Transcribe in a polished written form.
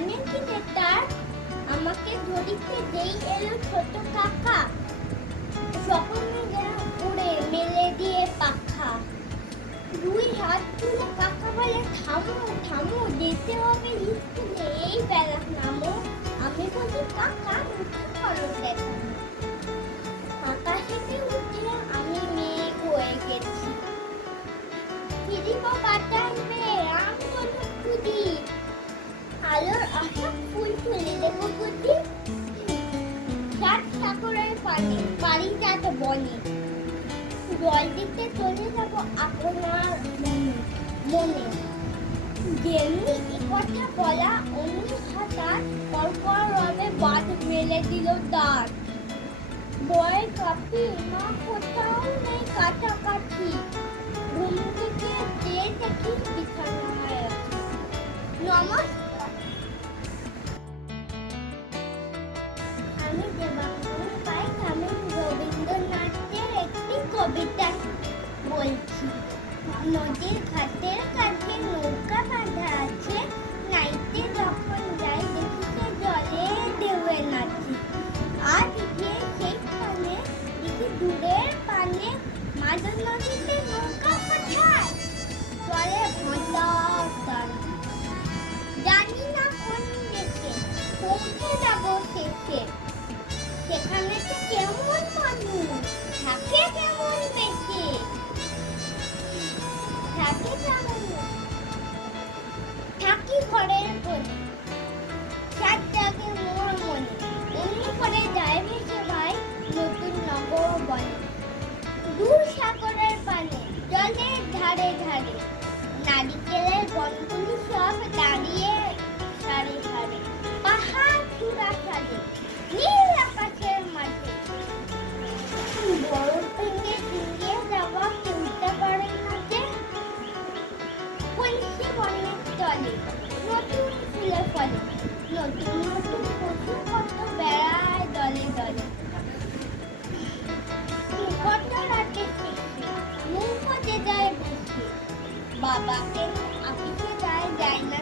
জানেন কি তার আমাকে ধরিতে যেই এলো ছোট কাকা, সকলে যেন উড়ে মেলে দিয়ে পাখা। দুই হাত তুলে কাকা বলে থামো থামো, যেতে হবে স্কুলে, এই বেলা নামো। আমি বলি কাকা উঠে পড়ো দেখা। আকাশেতে উঠে আমি মেঘ হয়ে গেছি। ফিরিব বাতাসে রাম ধনু খুদি, আলোর আশা ফুল তুলে দেবো বুদ্ধি। সাত সাগরের পানে পারিজাত বনে, জল দিতে চলে যাব আপনার মনে। যেমনি এ কথা বলা অমনি হঠাৎ পরপর রবে বাদ মেলে দিল দাঁত। ভয়ে কাঁপি মা কোথাও নেই কাছাকাছি, ঘুম থেকে চেয়ে দেখি বিছানায় আছি। নমস্কার, আমি দেবাঙ্গন পাইক, আমি রবীন্দ্রনাথের একটি কবিতা বলছি। নদীর ঘাটের কাছে নৌকা বাঁধা আছে, নাইতে যখন যাই দেখি সে জলে ঢেউয়ে নাচে। আজ গিয়ে সেইখানে দেখি দূরের পানে মাঝ নদীতে নৌকা কোথায়, জলে ভাসা তারা। জানি না কোন দেশে পৌঁছে যাব শেষে, সেখানে তো কেমন মানুষ থাকে কেমন বেশি, থাকে কেমন থাকি ঘরের কোণে, সাত জাগে মোর মনে। অন্য করে যায় ভেসে ভাই নতুন নগর বনে। দূর সাগরের পানে জলের ধারে ধারে, নারিকেলের বনগুলি সব দাঁড়িয়ে সারে সারে। পাহাড় চূড়া সাজে নীল আকাশের মাঝে, বরফ ভেঙে ডিঙিয়ে যাওয়া কেউটা পারে না যে। কলসি বনের তলে নতুন ফুলে ফলে, নতুন নতুন পশু কত বেড়ায় দলে দলে। কত রাতে শেষে মুখ যে যায় ভেসে, বাবাকে আপিসে যায় না